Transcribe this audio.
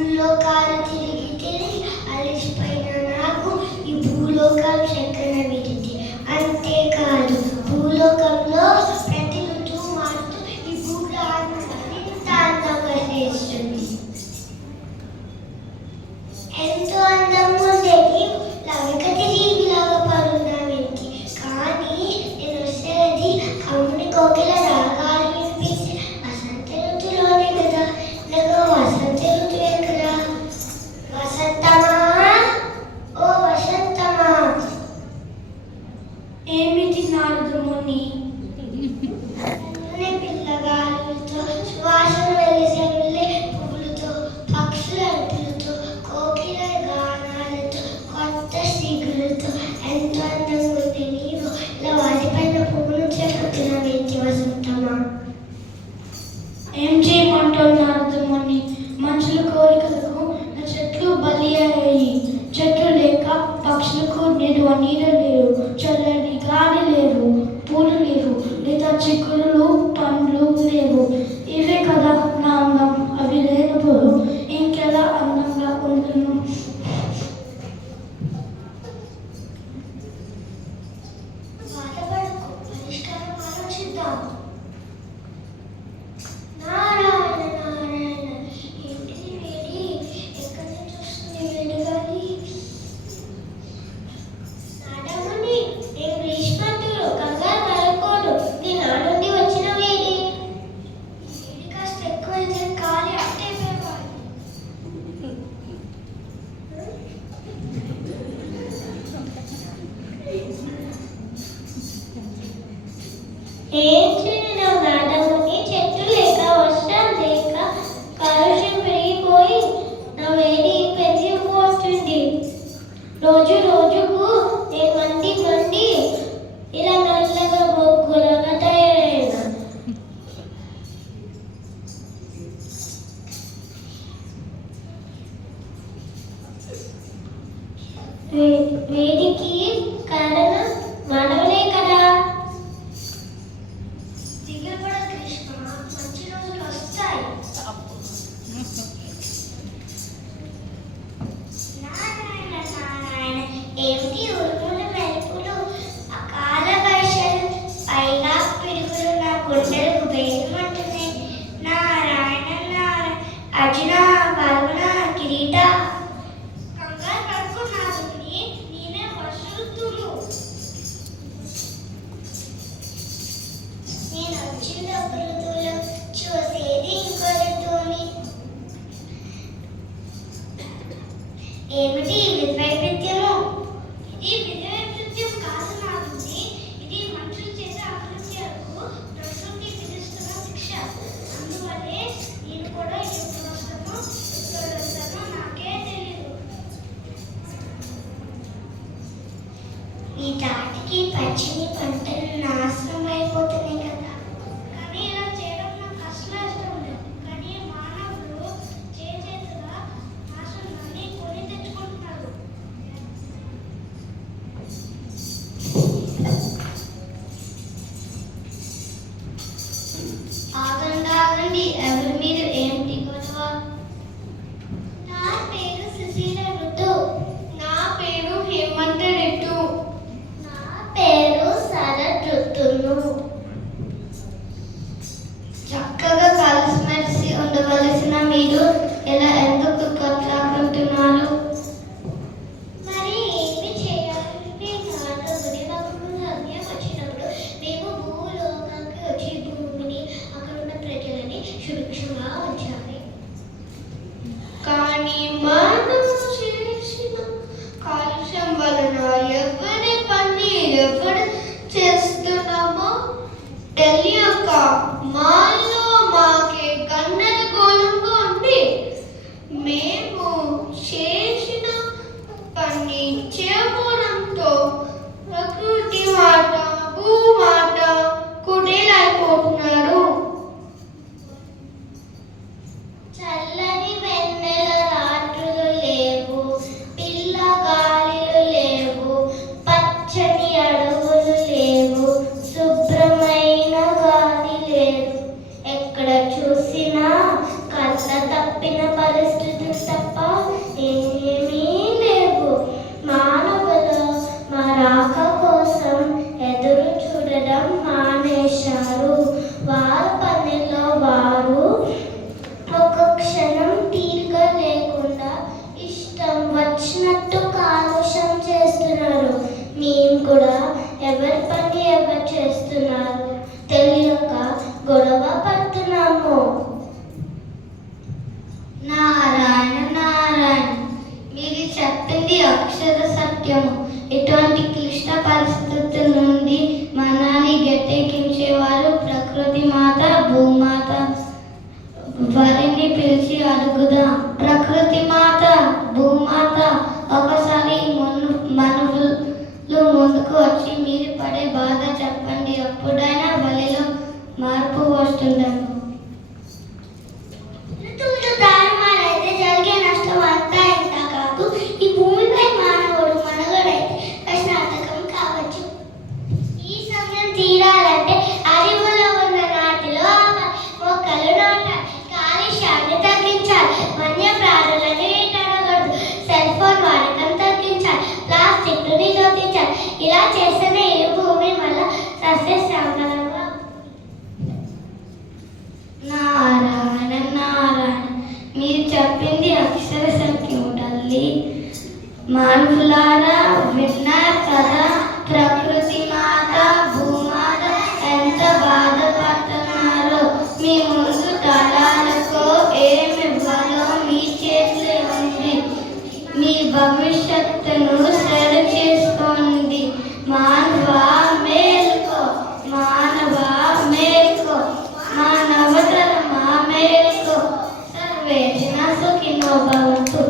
ముల్లోకాలు తిరిగి తిరిగి అలసిపోయిన నాకు ఈ భూలోకం చక్కన విడిది. అంతేకాదు భూలోకంలో ప్రతి ఋతువు మారుతూ ఈ భూలోకాన్ని మరింత అందంగా చేస్తుంది. ఎంతో అందం ఉండేది లవిక తిరిగి లాగా పరున్నానికి. కానీ నేను వచ్చేది కమ్ముని కోకిల రాగాలు వినిపించి వసంత ఋతులోనే కదా. నాకు వసంత ఋతువే కదా. వసంతమా, ఓ వసంతమా. ఏమిటి నారదముని? పిల్లగాలులతో సువాసన వెలిసే పువ్వులతో పక్షుల అరుపులతో కోకిల గానాలతో కొత్త సిగులతో ఎంతో అందంగా ఉంది నీవు. ఇలా వాటిపైన పువ్వులు చెక్కుతున్న వ్యక్తి వసంతమా. ఏం చేయమంటావు నారదముని? మనుషుల కోరికలకు నా చెట్లు బలి అయ్యాయి. చెట్లు లేక పక్షులకు నీరు లేవు, చల్లని గాలి లేవు, పూలు లేవు, లేదా చిక్కులు పండ్లు లేవు. ఇవే కదా నా అందం. అవి లేనప్పుడు ఇంకెలా అందంగా ఉంటున్నాను? బాధపడకు, పరిష్కారం ఆలోచిద్దాం. నారాయణ నారాయణ, ఏంటిది వేడి? ఎక్కడి నుంచి వస్తుంది వేడి గాలి? నాడముని, నేను గ్రీష్మంతుడు, కంగారు పడకూడదు. నీ నా నుండి వచ్చిన వేడి. వేడి కాస్త ఎక్కువైతే గాలి అట్టే పోవాలి. ఏం చేయను నాడముని? చెట్టు లేక, వర్షం లేక, కాలుష్యం పెరిగిపోయి నా వేడి పెరిగిపోతుంది. రోజు రోజుకు నేను మండి మండి ఇలా నల్లగా బొగ్గులాగా తయారైనా. వేడికి కారణం మానవులే కదా. దిగబడ కృష్ణ, మంచి రోజులు వస్తాయి. నారాయణ నారాయణ, ఏమిటి ఉరుములు మెరుపులు, అకాల వర్షాలు, పైగా పిడుగులు నా గుండెలకు వేయమంటున్నాయి. నారాయణ నారాయణ, అర్జున పాల్గొన కిరీట. కంగారు పడుకున్నాదుని, నేనే వర్షఋతువులు. నేను వచ్చిన ఒక ఋతువులో చూసేది ఇంకో ఋతువుని. ఏమిటి విద్వైపృత్యము? ఇది విద్వైపృత్యం కాదు నాదుని. ఇది మనుషులు చేసే అకృత్యాలకు ప్రకృతి విధిస్తున్న శిక్ష. అందువల్లే నేను కూడా ఎప్పుడు వస్తానో నాకే తెలియదు. ఈ తాటికి పచ్చిని పంటలు నాశనం అయిపోతున్నాయి కదా. కానీ ఇలా చేయడం నాకు అసలు ఇష్టం లేదు. కానీ మానవులు చేతుగా నాశనాన్ని కొని తెచ్చుకుంటున్నారు. ఆగండి ఆగండి, ఎవరు మీరు? ఏంటి గొడవ? నా పేరు సుశీల ఋతు. నా పేరు హేమంత ఋతు. నా పేరు శరత్ ఋతును. చక్కగా కలిసిమెలిసి ఉండవలసిన మీరు ఇలా ఎందుకు కొట్లాడుకుంటున్నారు? మరి ఏమి చేయాలి? నారదుడి మాకు సమయం వచ్చినప్పుడు మేము భూలోకానికి వచ్చి భూమిని, అక్కడున్న ప్రజలని సుభిక్షంగా ఉంచాలి. కానీ మనం చేసిన కాలుష్యం వలన ఎవరి పని ఎవరు చేస్తున్నామో తెలియక మాలో మాకే గందరగోళంగా ఉంది. మేము చేసిన పని చేయకపోవడంతో ప్రకృతి మాట, భూమాట కుదేలైపోతున్నారు. చల్లని వెన్నెల రాత్రులు లేవు, పిల్ల గాలిలు లేవు, పచ్చని అడవులు లేవు, శుభ్రమైన గాలి లేదు. ఏమీ లేవు. మానవులు మా రాక కోసం ఎదురు చూడడం మానేశారు. వారి పనిలో వారు ఒక క్షణం తీరిక లేకుండా ఇష్టం వచ్చినట్టు కాలుష్యం చేస్తున్నారు. మేము కూడా ఎవరి పని ఎవరు చేస్తున్నారు తెలియక గొడవ పడుతున్నాము. నారాయణ నారాయణ, మీరు చెప్పింది అక్షర సత్యము. ఇటువంటి క్లిష్ట పరిస్థితుల నుండి మనల్ని గట్టెక్కించేవారు ప్రకృతి మాత, భూమాత. వారిని పిలిచి అడుగుదాం. ప్రకృతి మాత, భూమాత, ఒకసారి మనవులు ముందుకు వచ్చి మీరు పడే బాధ చెప్పండి. అప్పుడైనా బలిలో మార్పు వస్తుందేమో. ఋతువులు ప్రారంభాలైతే జరిగే నష్టం అంతా ఇంత కాదు. ఈ భూమిపై మానవుడు మనుగడైతే ప్రశ్నార్థకం కావచ్చు. ఈ సమయం తీరాలంటే అడవుల్లో ఉన్న నాటిలో మొక్కలు నాటాలి, కాలుష్యాన్ని తగ్గించాలి, వన్యప్రాణులను వేటాడకూడదు, సెల్ ఫోన్ వాడకం తగ్గించాలి, ప్లాస్టిక్ ను నిరోధించాలి. ఇలా చేస్తేనే ఈ భూమి వల్ల సస్యశ్యామలంగా. నారాయణ నారాయణ, మీరు చెప్పింది అక్షర సత్యం తల్లి. మానవులారా విన్నారు కదా, ప్రకృతి మాత, భూమాత ఎంత బాధపడుతున్నారో. మీ ముందు తరాలకు ఏమివ్వాలో మీ చేతిలో ఉంది. మీ భవిష్యత్తును సరి చేసుకోండి. మానవ మేల్కో, మానవ మేల్కో, మానవతరమా మేల్కో. సర్వే జనా సుఖినో భవంతు.